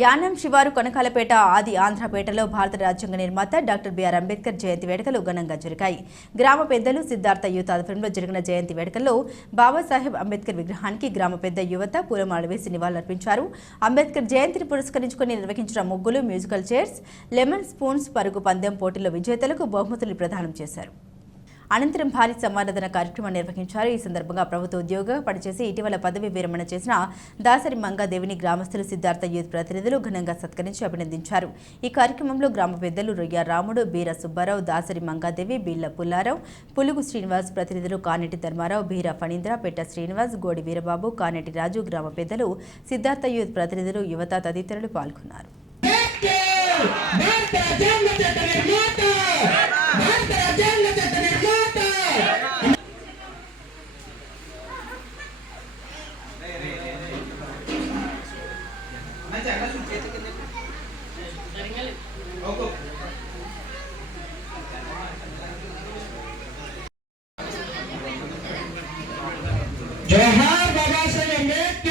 యానం శివారు కొనకాలపేట ఆది ఆంధ్రపేటలో భారత రాజ్యాంగ నిర్మాత డాక్టర్ బిఆర్ అంబేద్కర్ జయంతి వేడుకలు ఘనంగా జరిగాయి. గ్రామ పెద్దలు సిద్ధార్థ యూత్ ఆధ్వర్యంలో జరిగిన జయంతి వేడుకల్లో బాబాసాహెబ్ అంబేద్కర్ విగ్రహానికి గ్రామ పెద్ద యువత పూలమాల వేసి నివాళులర్పించారు. అంబేద్కర్ జయంతిని పురస్కరించుకుని నిర్వహించిన ముగ్గులు మ్యూజికల్ చైర్స్ లెమన్ స్పూన్స్ పరుగు పందెం పోటీలో విజేతలకు బహుమతులు ప్రదానం చేశారు. అనంతరం భారీ సమారాధన కార్యక్రమం నిర్వహించారు ఈ సందర్భంగా ప్రభుత్వ ఉద్యోగ పనిచేసి ఇటీవల పదవి విరమణ చేసిన దాసరి మంగాదేవిని గ్రామస్తులు సిద్ధార్థ యూత్ ప్రతినిధులు ఘనంగా సత్కరించి అభినందించారు ఈ కార్యక్రమంలో గ్రామ పెద్దలు రొయ్య రాముడు బీర సుబ్బారావు దాసరి మంగాదేవి బీళ్ళ పుల్లారావు పులుగు శ్రీనివాస్ ప్రతినిధులు కానెటి ధర్మారావు బీర ఫణీంద్ర పెట్ట శ్రీనివాస్ గోడి వీరబాబు కానెటి రాజు గ్రామ పెద్దలు సిద్ధార్థ యూత్ ప్రతినిధులు యువత తదితరులు పాల్గొన్నారు భారత జన్మ చెట్టు నిర్మాత భారత రాజ్యాంగ నిర్మాత जहाँ बाबा साहेब अंबेडकर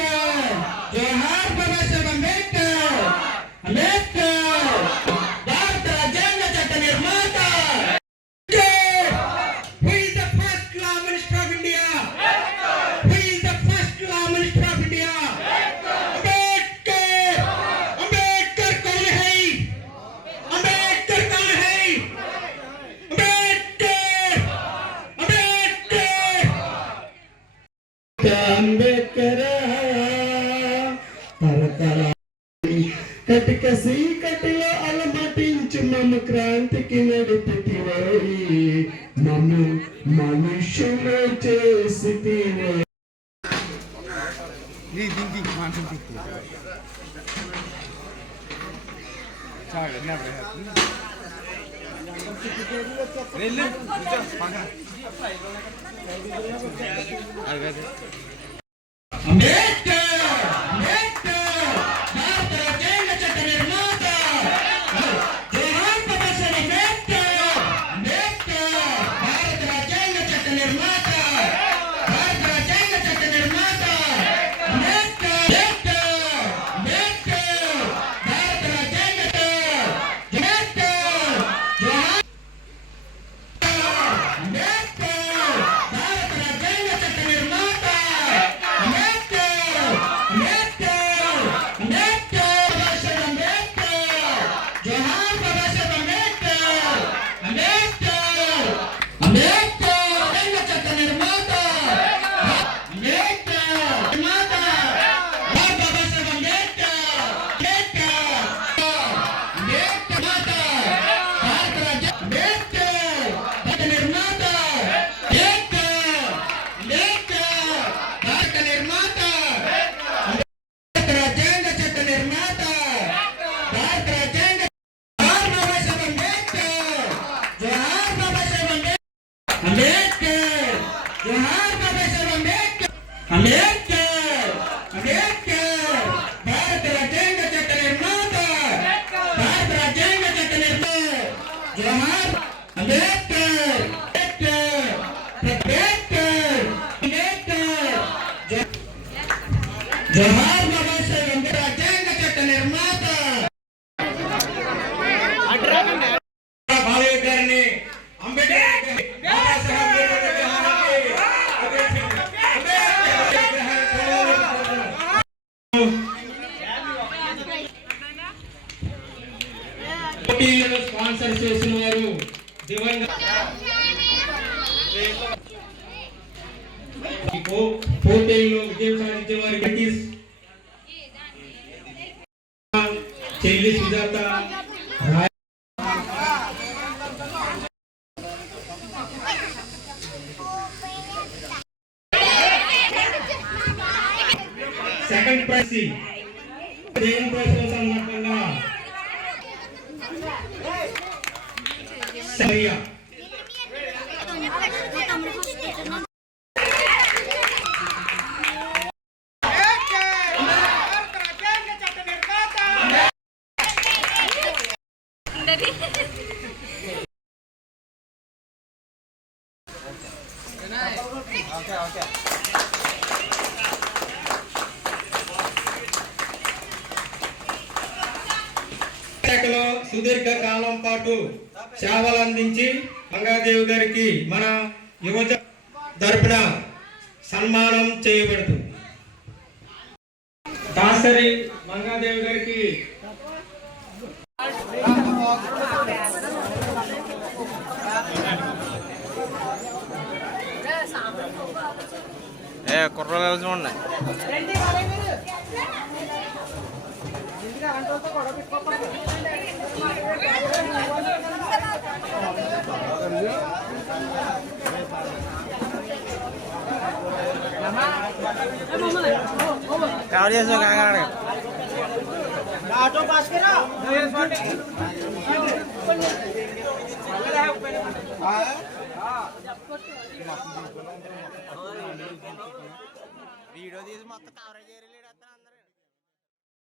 కటిక సీకటిలో అలమటించు మమ్మ క్రాంతికి నడిపితివోయి మమ్ము మనుష్యులు తిక్కు చాలు నెవర్ जोहार प्रोफेसर अंबेडकर अंबेडकर अंबेडकर भारत राजेंद्र जोहार निर्माता పోటీలను స్పాన్సర్ చేసిన వారు దివంగత పో- పోటీల్లో విజయం సాధించిన వారి బ్రిటిష్ చెల్లి సుజాత రాయ్ సెకండ్ ప్రైజ్ దేని ప్రైజ్ సుదీర్ఘ కాలం పాటు సేవలు అందించి గంగాదేవి గారికి మన యువత తరపున సన్మానం చేయబడుతుంది. దాసరి మంగాదేవి గారికి ఏ కుర్రలు చూడండి ఎవరు చేసావు కాగా వీడియో తీసి మొత్తం కవరేజ్ చేయలేదు